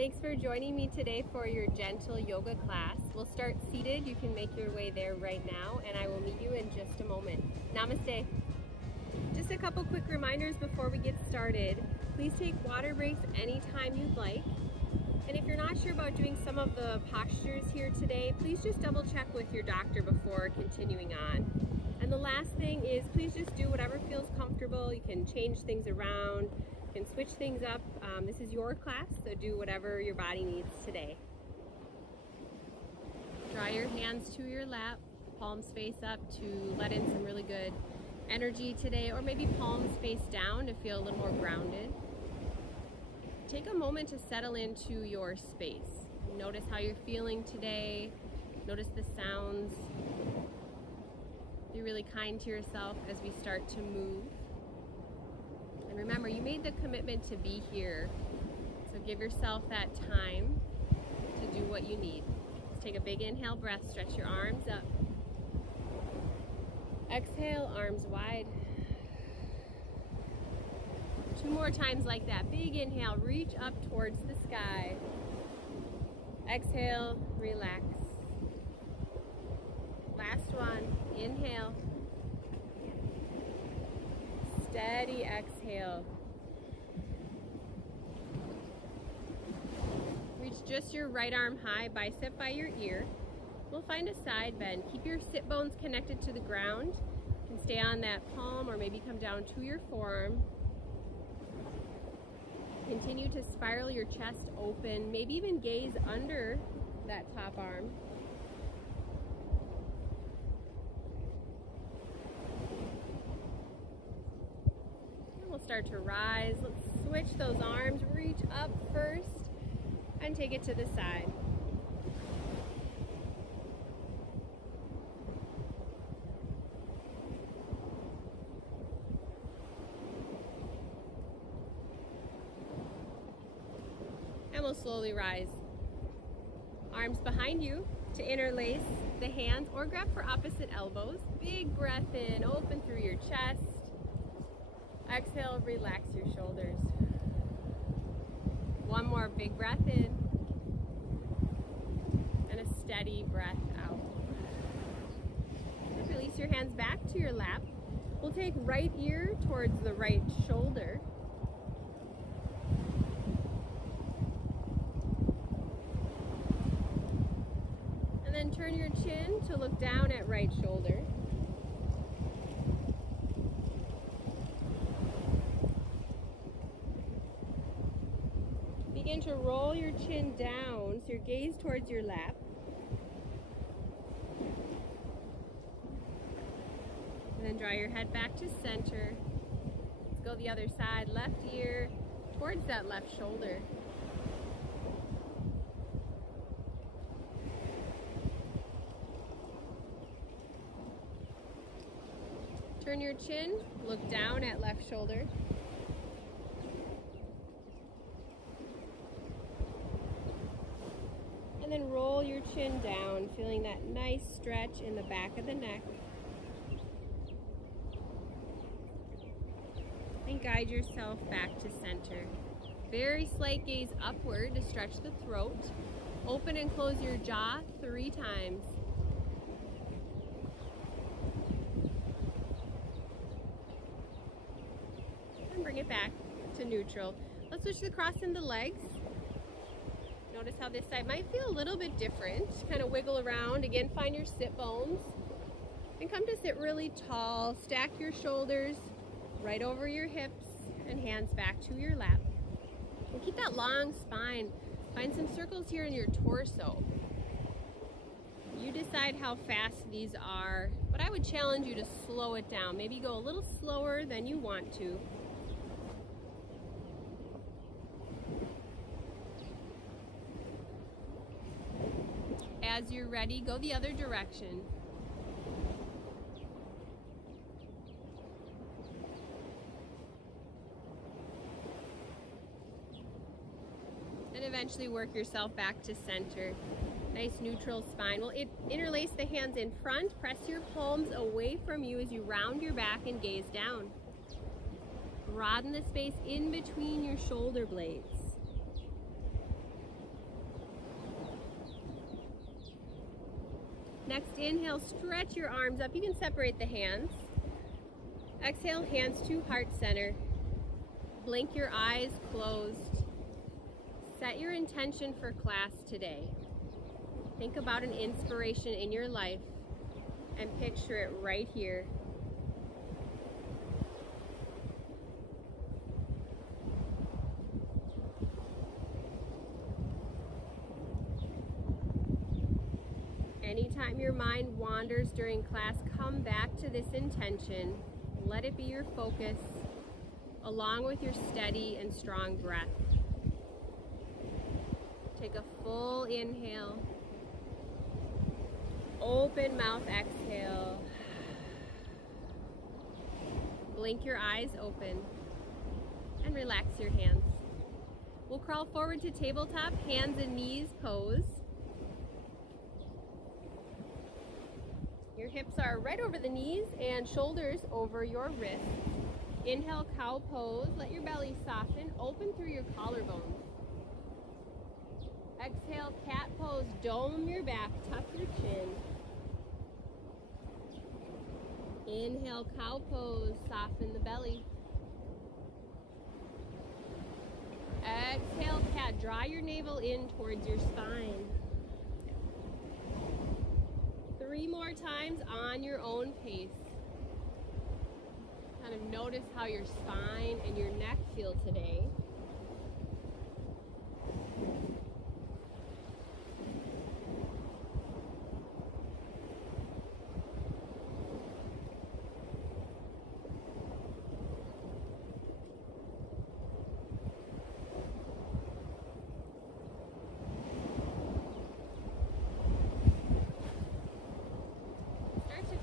Thanks for joining me today for your gentle yoga class. We'll start seated. You can make your way there right now, and I will meet you in just a moment. Namaste. Just a couple quick reminders before we get started. Please take water breaks anytime you'd like. And if you're not sure about doing some of the postures here today, please just double check with your doctor before continuing on. And the last thing is, please just do whatever feels comfortable. You can change things around, you can switch things up. This is your class, so do whatever your body needs today. Draw your hands to your lap, palms face up to let in some really good energy today, or maybe palms face down to feel a little more grounded. Take a moment to settle into your space. Notice how you're feeling today. Notice the sounds. Be really kind to yourself as we start to move. And remember, you made the commitment to be here. So give yourself that time to do what you need. Let's take a big inhale breath. Stretch your arms up. Exhale, arms wide. 2 more times like that. Big inhale, reach up towards the sky. Exhale, relax. Last one, inhale. Steady exhale. Reach just your right arm high, bicep by your ear. We'll find a side bend. Keep your sit bones connected to the ground. You can stay on that palm or maybe come down to your forearm. Continue to spiral your chest open, maybe even gaze under that top arm. And we'll start to rise. Let's switch those arms, reach up first, and take it to the side. And we'll slowly rise. Arms behind you to interlace the hands or grab for opposite elbows. Big breath in, open through your chest. Exhale, relax your shoulders. One more big breath in. And a steady breath out. Release your hands back to your lap. We'll take right ear towards the right shoulder. And then turn your chin to look down at right shoulder. Begin to roll your chin down, so your gaze towards your lap. And then draw your head back to center. Let's go the other side, left ear towards that left shoulder. Turn your chin, look down at left shoulder. And then roll your chin down, feeling that nice stretch in the back of the neck. And guide yourself back to center. Very slight gaze upward to stretch the throat. Open and close your jaw 3 times. Bring it back to neutral. Let's switch the cross into legs. Notice how this side might feel a little bit different. Kind of wiggle around. Again, find your sit bones. And come to sit really tall. Stack your shoulders right over your hips and hands back to your lap. And keep that long spine. Find some circles here in your torso. You decide how fast these are, but I would challenge you to slow it down. Maybe go a little slower than you want to. As you're ready, go the other direction. And eventually work yourself back to center. Nice neutral spine. We'll interlace the hands in front. Press your palms away from you as you round your back and gaze down. Broaden the space in between your shoulder blades. Next inhale, stretch your arms up. You can separate the hands. Exhale, hands to heart center. Blink your eyes closed. Set your intention for class today. Think about an inspiration in your life and picture it right here. Anytime your mind wanders during class, come back to this intention. Let it be your focus, along with your steady and strong breath. Take a full inhale. Open mouth exhale. Blink your eyes open and relax your hands. We'll crawl forward to tabletop, hands and knees pose. Your hips are right over the knees and shoulders over your wrists. Inhale, cow pose. Let your belly soften. Open through your collarbones. Exhale, cat pose. Dome your back. Tuck your chin. Inhale, cow pose. Soften the belly. Exhale, cat. Draw your navel in towards your spine. 3 more times on your own pace. Kind of notice how your spine and your neck feel today.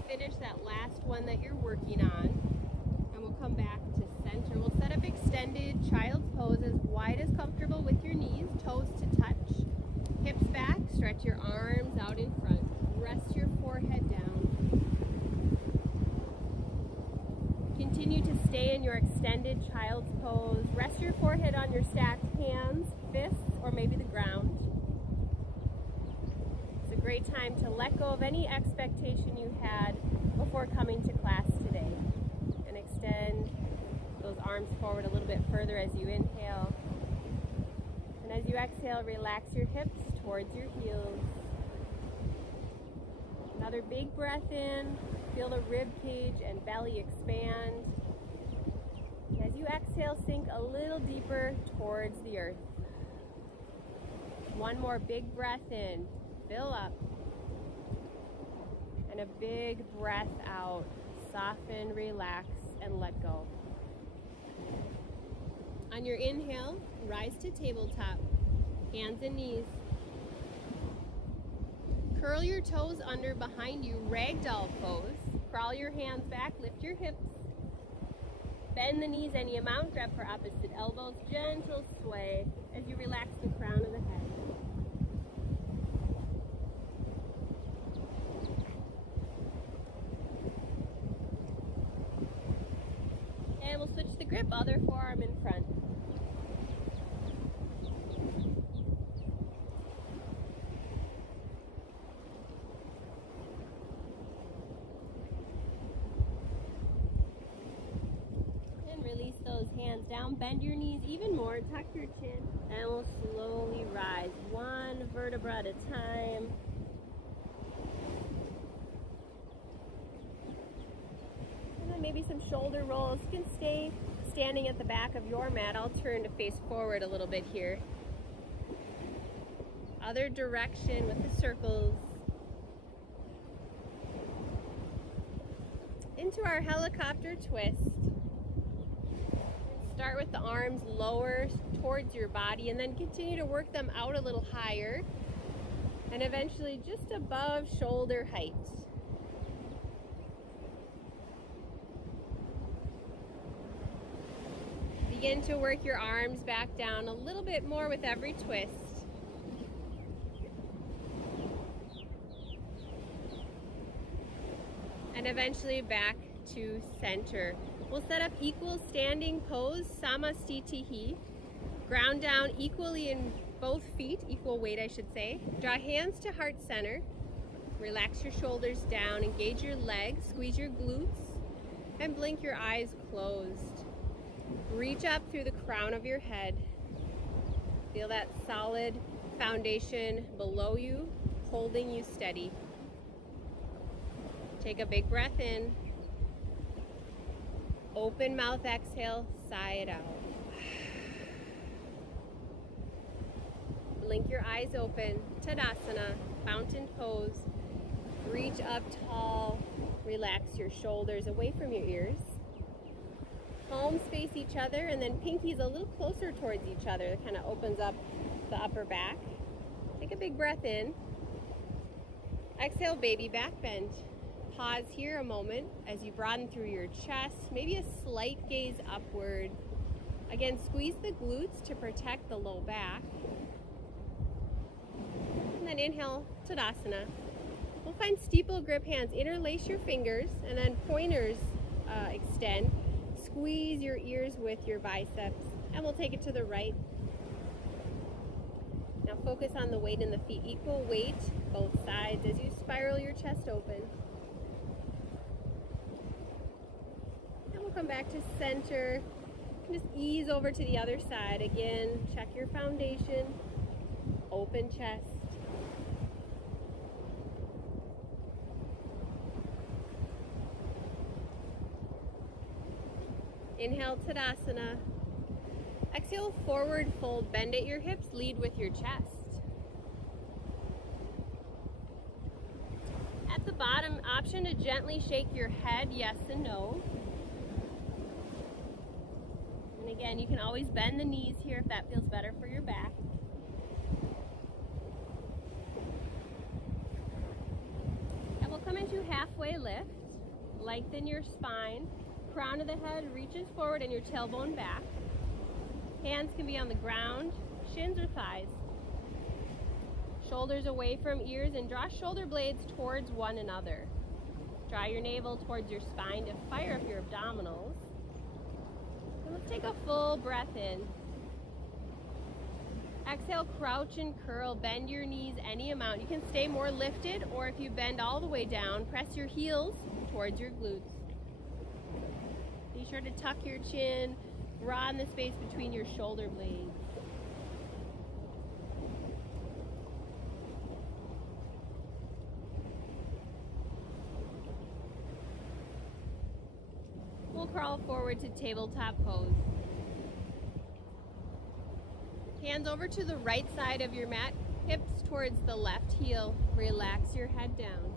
Finish that last one that you're working on, and we'll come back to center. We'll set up extended child's pose as wide as comfortable with your knees, toes to touch, hips back, stretch your arms out in front, rest your forehead down. Continue to stay in your extended child's pose. Rest your forehead on your stacked hands, fists, or maybe the ground. Great time to let go of any expectation you had before coming to class today, and extend those arms forward a little bit further as you inhale, and as you exhale, relax your hips towards your heels. Another big breath in. Feel the rib cage and belly expand. As you exhale, sink a little deeper towards the earth. One more big breath in. Fill up. And a big breath out. Soften, relax, and let go. On your inhale, rise to tabletop. Hands and knees. Curl your toes under behind you, ragdoll pose. Crawl your hands back, lift your hips. Bend the knees any amount, grab for opposite elbows. Gentle sway as you relax the crown of the head. And we'll switch the grip, other forearm in front. And release those hands down, bend your knees even more, tuck your chin, and we'll slowly rise, one vertebra at a time. Maybe some shoulder rolls. You can stay standing at the back of your mat. I'll turn to face forward a little bit here. Other direction with the circles. Into our helicopter twist. Start with the arms lower towards your body and then continue to work them out a little higher and eventually just above shoulder height. Begin to work your arms back down a little bit more with every twist. And eventually back to center. We'll set up equal standing pose, samastitihi. Ground down equally in both feet, equal weight I should say. Draw hands to heart center. Relax your shoulders down, engage your legs, squeeze your glutes, and blink your eyes closed. Reach up through the crown of your head. Feel that solid foundation below you, holding you steady. Take a big breath in. Open mouth exhale, sigh it out. Blink your eyes open, Tadasana, fountain pose. Reach up tall, relax your shoulders away from your ears. Palms face each other and then pinkies a little closer towards each other. That kind of opens up the upper back. Take a big breath in. Exhale, baby back bend. Pause here a moment as you broaden through your chest, maybe a slight gaze upward. Again, squeeze the glutes to protect the low back. And then inhale, Tadasana. We'll find steeple grip hands. Interlace your fingers and then pointers extend. Squeeze your ears with your biceps and we'll take it to the right. Now focus on the weight in the feet. Equal weight, both sides as you spiral your chest open. And we'll come back to center. Just ease over to the other side. Again, check your foundation. Open chest. Inhale, Tadasana. Exhale, forward fold. Bend at your hips, lead with your chest. At the bottom, option to gently shake your head, yes and no. And again, you can always bend the knees here if that feels better for your back. And we'll come into halfway lift. Lengthen your spine. Crown of the head reaches forward and your tailbone back. Hands can be on the ground, shins or thighs. Shoulders away from ears and draw shoulder blades towards one another. Draw your navel towards your spine to fire up your abdominals. And let's take a full breath in. Exhale, crouch and curl. Bend your knees any amount. You can stay more lifted, or if you bend all the way down, press your heels towards your glutes. Be sure to tuck your chin, broaden the space between your shoulder blades. We'll crawl forward to tabletop pose. Hands over to the right side of your mat, hips towards the left heel. Relax your head down.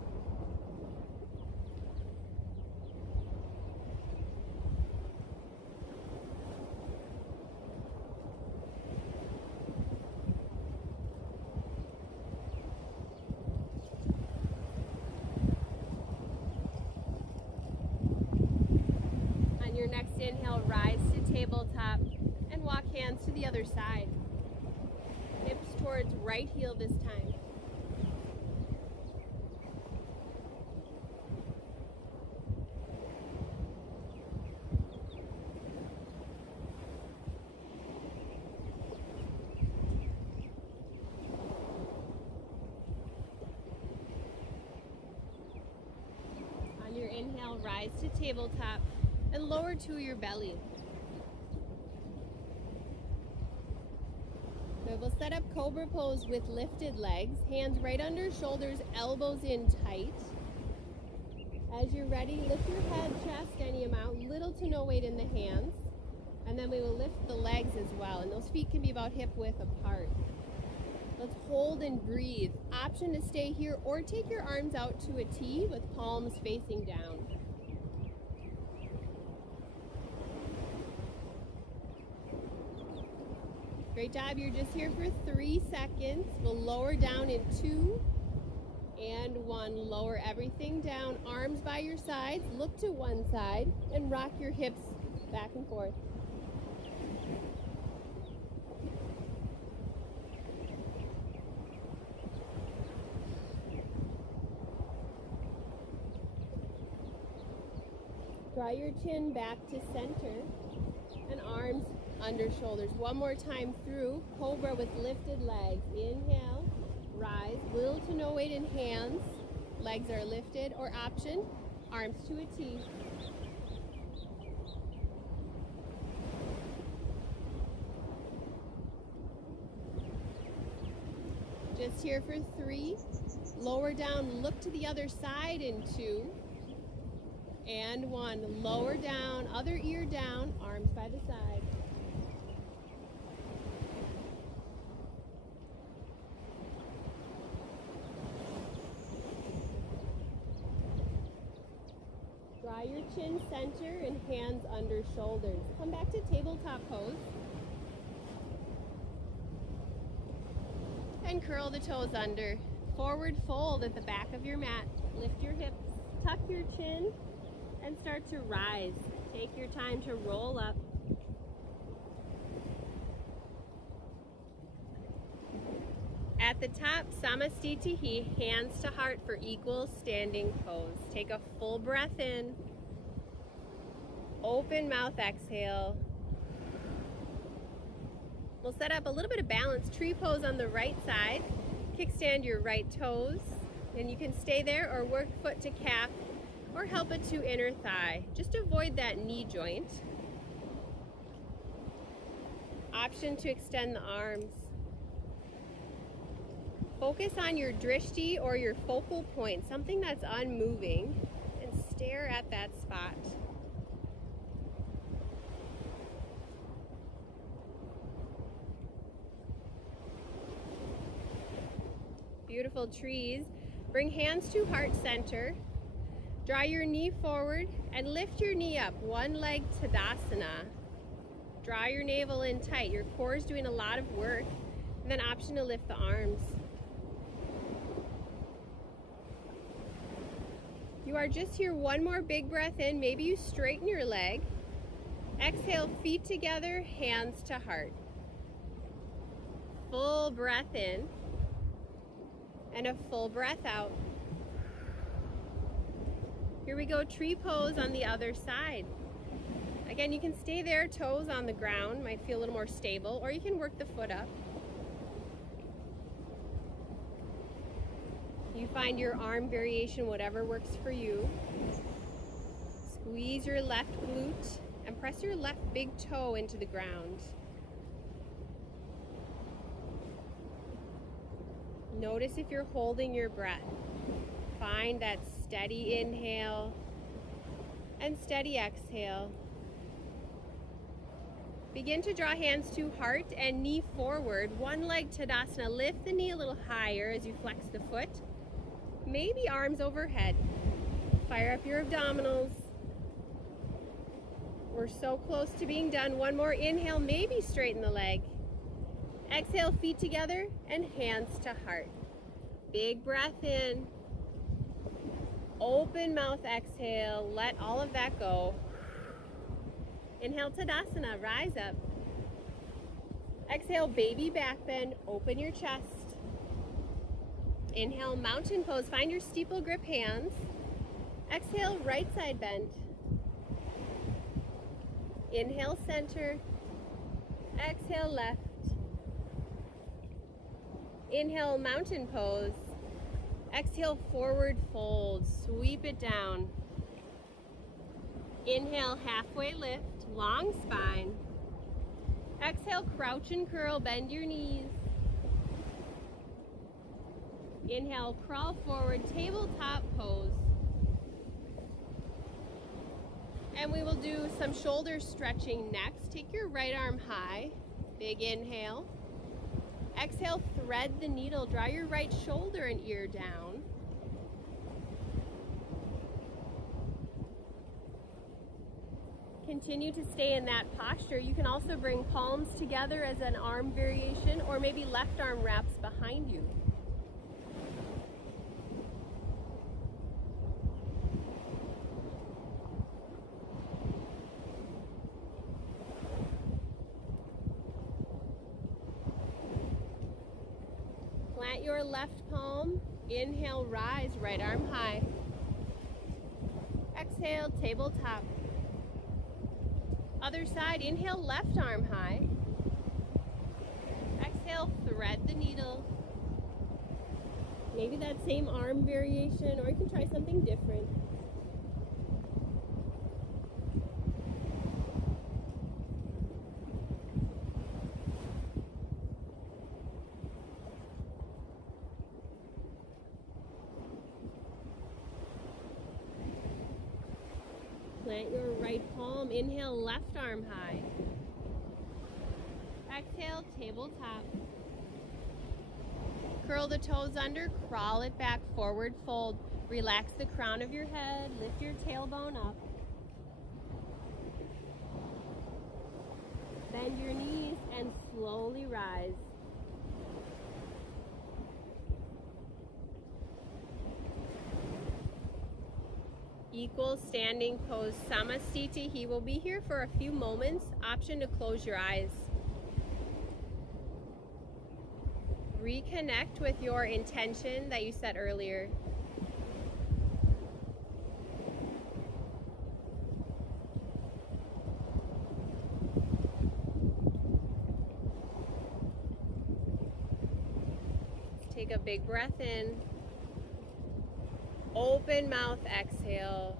Next inhale, rise to tabletop and walk hands to the other side. Hips towards right heel this time. On your inhale, rise to tabletop and lower to your belly. So we'll set up cobra pose with lifted legs, hands right under shoulders, elbows in tight. As you're ready, lift your head, chest any amount, little to no weight in the hands. And then we will lift the legs as well, and those feet can be about hip width apart. Let's hold and breathe. Option to stay here or take your arms out to a T with palms facing down. Great job, you're just here for 3 seconds. We'll lower down in 2 and 1. Lower everything down, arms by your sides, look to one side, and rock your hips back and forth. Draw your chin back to center and arms under shoulders. One more time through, cobra with lifted legs. Inhale, rise, little to no weight in hands. Legs are lifted, or option, arms to a T. Just here for 3. Lower down, look to the other side in 2. And 1. Lower down, other ear down, arms by the side. Draw your chin center and hands under shoulders. Come back to tabletop pose. And curl the toes under. Forward fold at the back of your mat. Lift your hips, tuck your chin, and start to rise. Take your time to roll up. At the top, Samastitihi, hands to heart for equal standing pose. Take a full breath in. Open mouth exhale. We'll set up a little bit of balance. Tree pose on the right side. Kickstand your right toes. And you can stay there or work foot to calf or help it to inner thigh. Just avoid that knee joint. Option to extend the arms. Focus on your drishti or your focal point, something that's unmoving, and stare at that spot. Beautiful trees. Bring hands to heart center. Draw your knee forward and lift your knee up. One leg Tadasana. Draw your navel in tight. Your core is doing a lot of work. And then option to lift the arms. You are just here, one more big breath in. Maybe you straighten your leg. Exhale, feet together, hands to heart. Full breath in. And a full breath out. Here we go, tree pose on the other side. Again, you can stay there, toes on the ground, might feel a little more stable, or you can work the foot up. You find your arm variation, whatever works for you. Squeeze your left glute and press your left big toe into the ground. Notice if you're holding your breath. Find that steady inhale and steady exhale. Begin to draw hands to heart and knee forward. One leg Tadasana. Lift the knee a little higher as you flex the foot. Maybe arms overhead. Fire up your abdominals. We're so close to being done. One more inhale, maybe straighten the leg. Exhale, feet together and hands to heart. Big breath in. Open mouth exhale. Let all of that go. Inhale, Tadasana, rise up. Exhale, baby back bend. Open your chest. Inhale, mountain pose. Find your steeple grip hands. Exhale, right side bend. Inhale, center. Exhale, left. Inhale, mountain pose. Exhale, forward fold. Sweep it down. Inhale, halfway lift, long spine. Exhale, crouch and curl, bend your knees. Inhale, crawl forward, tabletop pose. And we will do some shoulder stretching next. Take your right arm high, big inhale. Exhale, thread the needle, draw your right shoulder and ear down. Continue to stay in that posture. You can also bring palms together as an arm variation, or maybe left arm wraps behind you. Plant your left palm. Inhale, rise, right arm high. Exhale, tabletop. Other side, inhale, left arm high. Exhale, thread the needle. maybe that same arm variation, or you can try something different. Plant your right palm. Inhale, left arm high. Exhale, tabletop. Curl the toes under, crawl it back, forward fold. Relax the crown of your head, lift your tailbone up. Bend your knees and slowly rise. Equal standing pose, Samastiti. He will be here for a few moments. Option to close your eyes. Reconnect with your intention that you set earlier. Take a big breath in. Open mouth, exhale.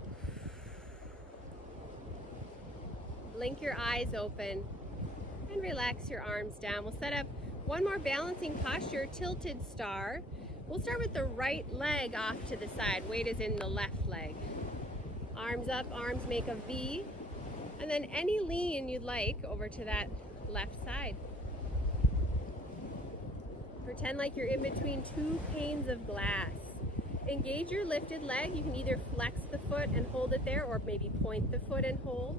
Blink your eyes open and relax your arms down. We'll set up one more balancing posture, tilted star. We'll start with the right leg off to the side. Weight is in the left leg. Arms up, arms make a V. And then any lean you'd like over to that left side. Pretend like you're in between two panes of glass. Engage your lifted leg. You can either flex the foot and hold it there, or maybe point the foot and hold.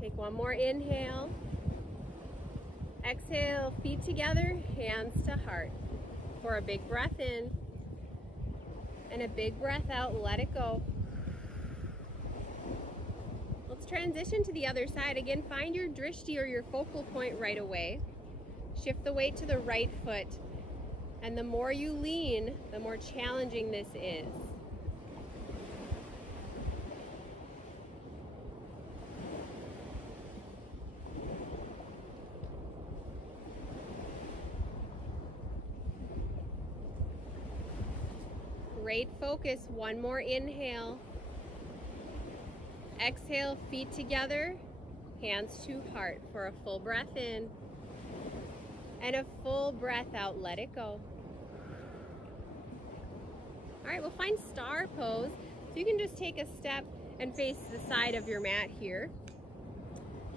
Take one more inhale. Exhale, feet together, hands to heart. For a big breath in and a big breath out, let it go. Let's transition to the other side. Again, find your drishti or your focal point right away. Shift the weight to the right foot. And the more you lean, the more challenging this is. Great focus. One more inhale. Exhale, feet together, hands to heart for a full breath in and a full breath out. Let it go. All right, we'll find star pose. So you can just take a step and face the side of your mat here.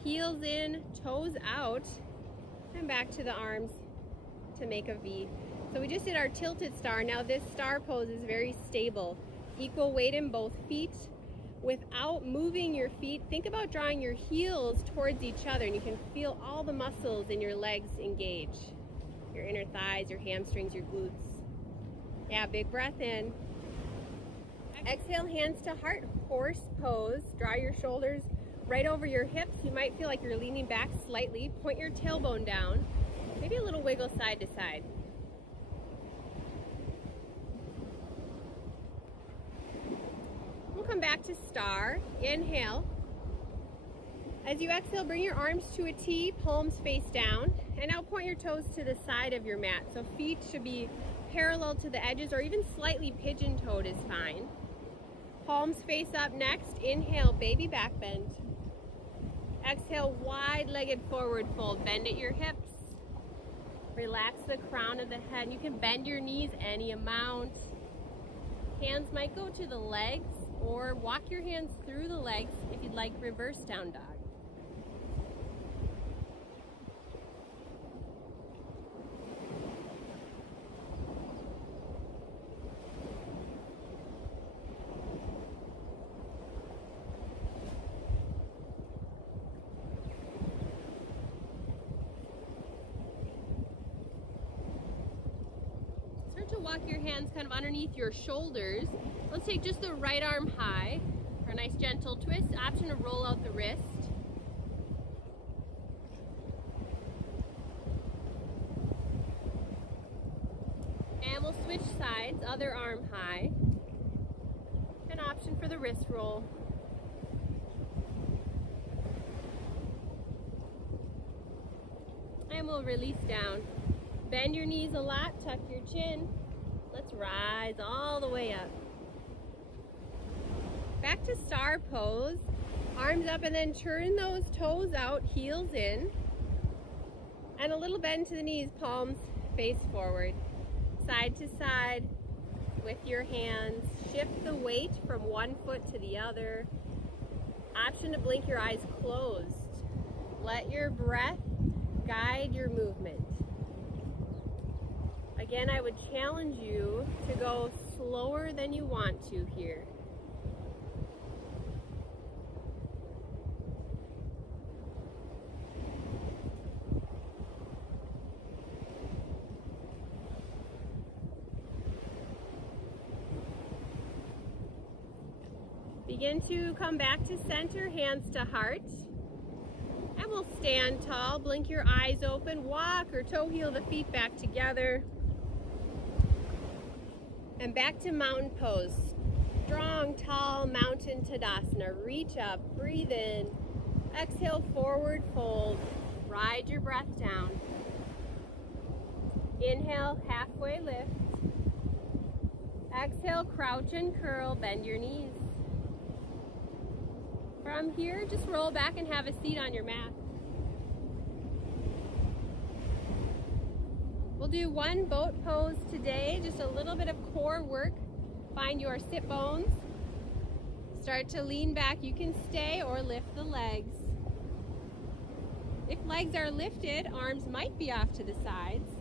Heels in, toes out, and back to the arms to make a V. So we just did our tilted star. Now this star pose is very stable. Equal weight in both feet. Without moving your feet, think about drawing your heels towards each other, and you can feel all the muscles in your legs engage. Your inner thighs, your hamstrings, your glutes. Yeah, big breath in. Exhale, hands to heart, horse pose. Draw your shoulders right over your hips. You might feel like you're leaning back slightly. Point your tailbone down. Maybe a little wiggle side to side. Come back to star. Inhale. As you exhale, bring your arms to a T, palms face down, and now point your toes to the side of your mat. So feet should be parallel to the edges, or even slightly pigeon-toed is fine. Palms face up next. Inhale, baby back bend. Exhale, wide-legged forward fold. Bend at your hips. Relax the crown of the head. You can bend your knees any amount. Hands might go to the legs, or walk your hands through the legs if you'd like reverse down dog. Start to walk your hands kind of underneath your shoulders. Let's take just the right arm high for a nice gentle twist. Option to roll out the wrist. And we'll switch sides, other arm high. An option for for the wrist roll. And we'll release down. Bend your knees a lot, tuck your chin. Let's rise all the way up. Back to star pose. Arms up and then turn those toes out, heels in. And a little bend to the knees, palms face forward. Side to side with your hands. Shift the weight from one foot to the other. Option to blink your eyes closed. Let your breath guide your movement. Again, I would challenge you to go slower than you want to here. Begin to come back to center, hands to heart. And we'll stand tall, blink your eyes open, walk or toe heel the feet back together. And back to mountain pose. Strong, tall mountain Tadasana. Reach up, breathe in. Exhale, forward fold. Ride your breath down. Inhale, halfway lift. Exhale, crouch and curl, bend your knees. From here, just roll back and have a seat on your mat. We'll do one boat pose today, just a little bit of core work. Find your sit bones. Start to lean back. You can stay or lift the legs. If legs are lifted, arms might be off to the sides.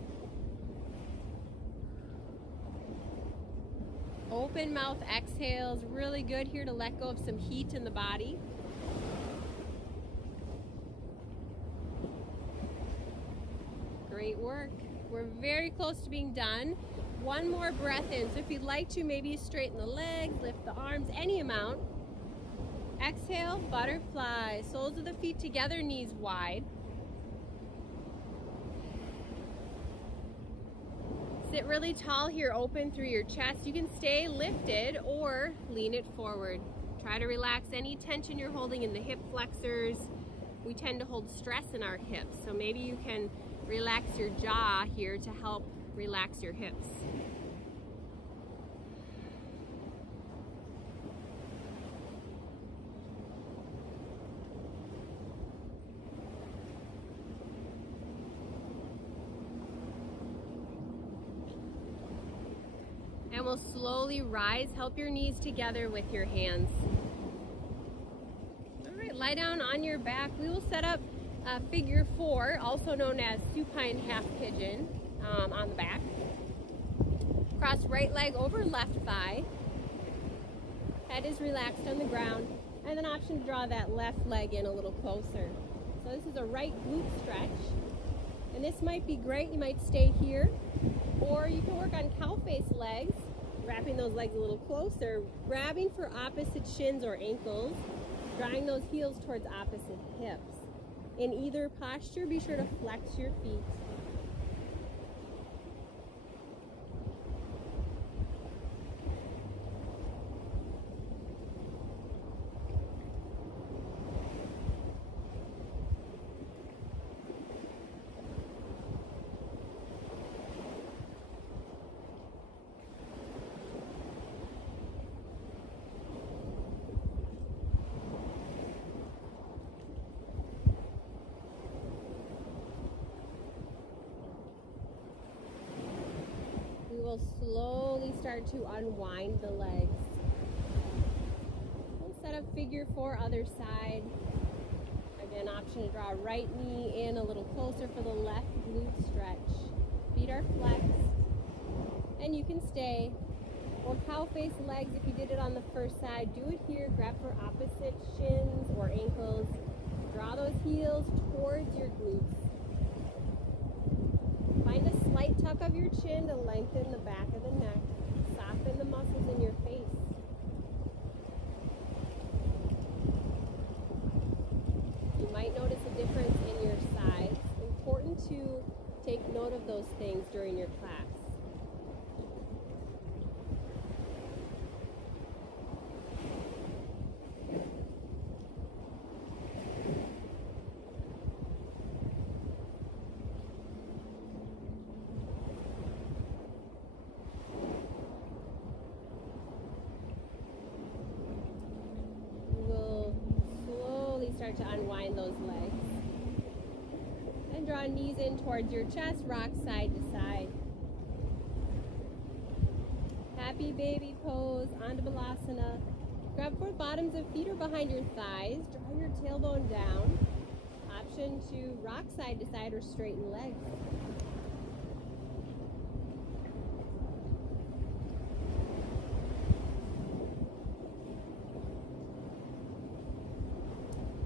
Open mouth exhales, really good here to let go of some heat in the body. Great work. We're very close to being done. One more breath in. So if you'd like to, maybe straighten the legs, lift the arms, any amount. Exhale, butterfly. Soles of the feet together, knees wide. Sit really tall here, open through your chest. You can stay lifted or lean it forward. Try to relax any tension you're holding in the hip flexors. We tend to hold stress in our hips, so maybe you can relax your jaw here to help relax your hips. And we'll slowly rise. Help your knees together with your hands. All right, lie down on your back. We will set up figure 4, also known as supine half pigeon, on the back. Cross right leg over left thigh. Head is relaxed on the ground. And then option to draw that left leg in a little closer. So this is a right glute stretch. And this might be great. You might stay here. Or you can work on cow face legs, wrapping those legs a little closer, grabbing for opposite shins or ankles, drawing those heels towards opposite hips. In either posture, be sure to flex your feet. We'll slowly start to unwind the legs. We'll set up figure 4, other side. Again, option to draw right knee in a little closer for the left glute stretch. Feet are flexed, and you can stay. Or cow face legs, if you did it on the first side, do it here. Grab for opposite shins or ankles. Draw those heels towards your glutes. Find a slight tuck of your chin to lengthen the back of the neck. Soften the muscles in your face. You might notice a difference in your sides. Important to take note of those things during your class. straighten those legs. And draw knees in towards your chest, rock side to side. Happy baby pose, onto Balasana. Grab forward bottoms of feet or behind your thighs. Draw your tailbone down. Option to rock side to side or straighten legs.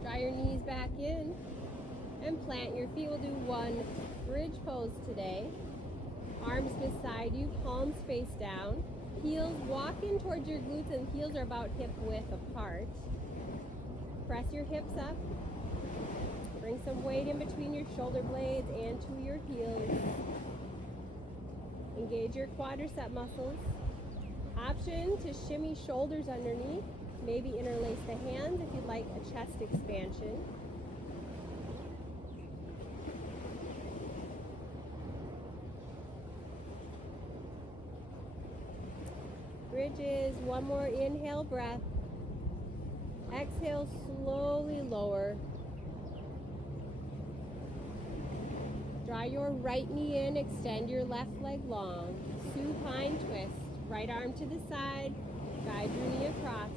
Draw your knees back in and plant your feet. We'll do one bridge pose today. Arms beside you, palms face down. Heels walk in towards your glutes and heels are about hip width apart. Press your hips up. Bring some weight in between your shoulder blades and to your heels. Engage your quadricep muscles. Option to shimmy shoulders underneath. Maybe interlace the hands if you'd like a chest expansion. Bridges, one more inhale breath. Exhale, slowly lower. Draw your right knee in, extend your left leg long. Supine twist, right arm to the side, guide your knee across.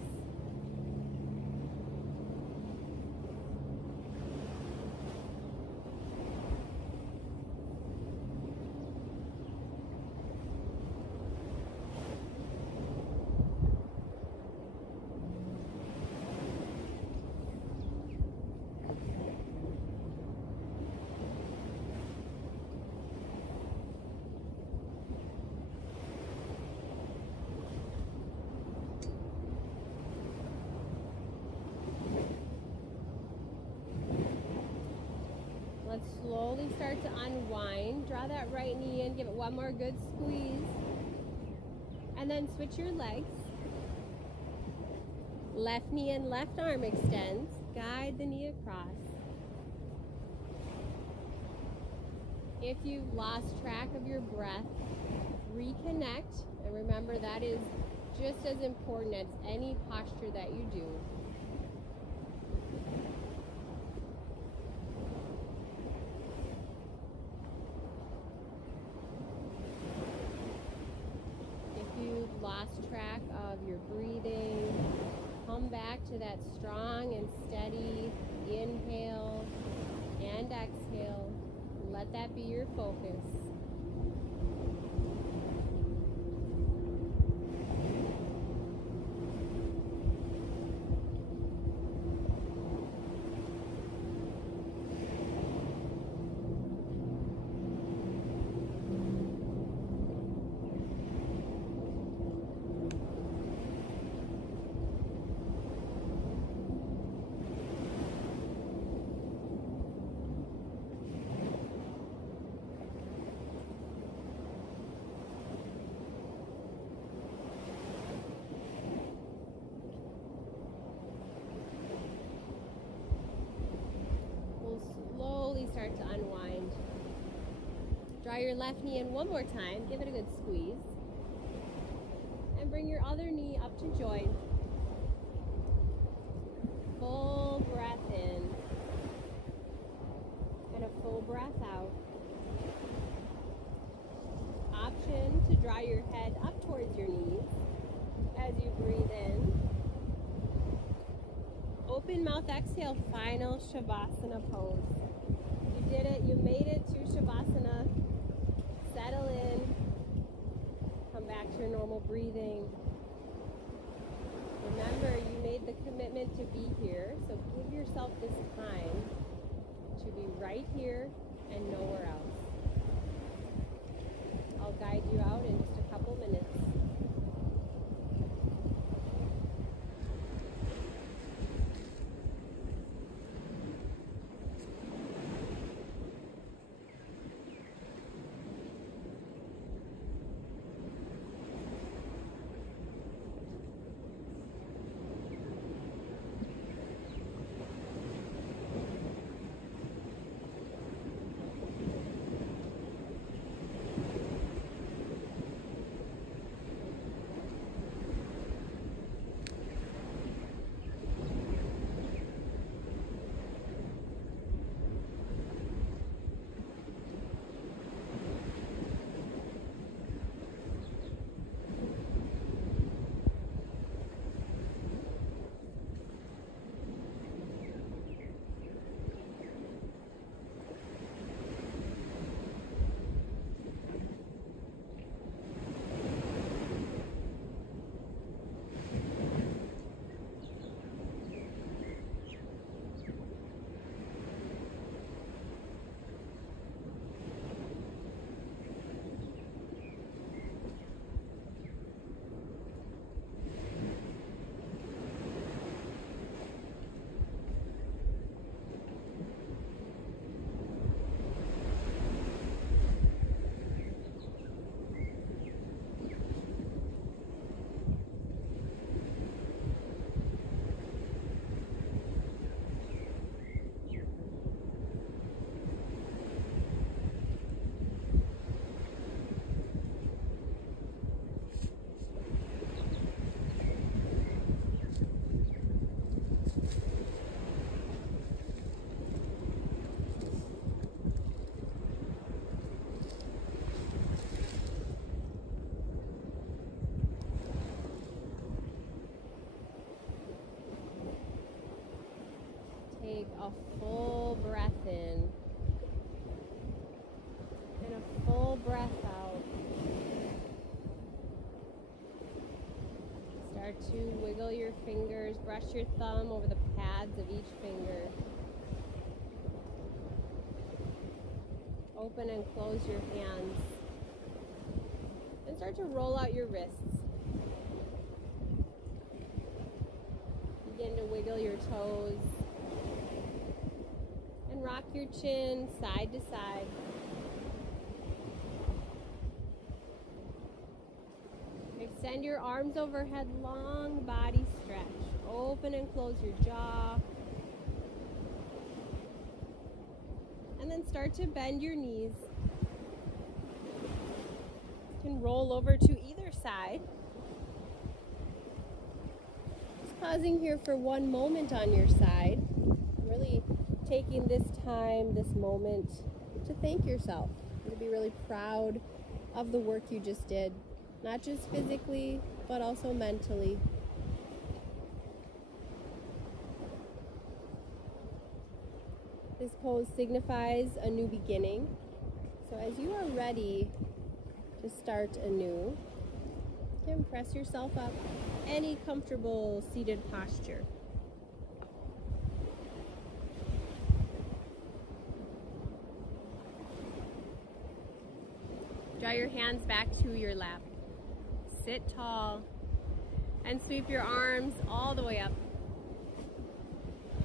Let's slowly start to unwind. Draw that right knee in, give it one more good squeeze. And then switch your legs. Left knee in, left arm extends. Guide the knee across. If you've lost track of your breath, reconnect. And remember, that is just as important as any posture that you do. Lost track of your breathing, come back to that strong and steady inhale and exhale. Let that be your focus. Start to unwind. Draw your left knee in one more time. Give it a good squeeze. And bring your other knee up to join. Full breath in. And a full breath out. Option to draw your head up towards your knees as you breathe in. Open mouth exhale, final Shavasana pose. You did it, you made it to Shavasana. Settle in. Come back to your normal breathing. Remember, you made the commitment to be here, so give yourself this time to be right here and nowhere else. I'll guide you out in just a couple minutes. a full breath in and a full breath out. Start to wiggle your fingers, brush your thumb over the pads of each finger. Open and close your hands. And start to roll out your wrists. Begin to wiggle your toes. And rock your chin side to side. Extend your arms overhead, long body stretch. Open and close your jaw. And then start to bend your knees. You can roll over to either side. Just pausing here for one moment on your side. Really taking this time, this moment to thank yourself. To be really proud of the work you just did. Not just physically, but also mentally. This pose signifies a new beginning. So as you are ready to start anew, you can press yourself up any comfortable seated posture. Draw your hands back to your lap. Sit tall and sweep your arms all the way up.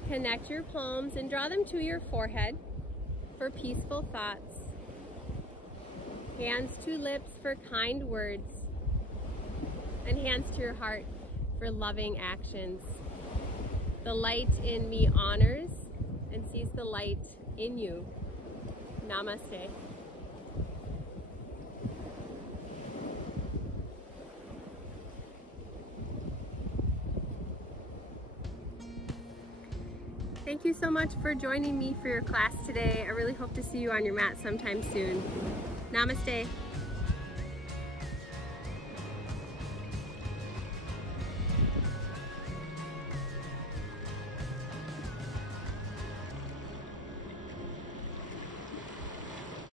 Connect your palms and draw them to your forehead for peaceful thoughts. Hands to lips for kind words. And hands to your heart for loving actions. The light in me honors and sees the light in you. Namaste. Thank you so much for joining me for your class today. I really hope to see you on your mat sometime soon. Namaste.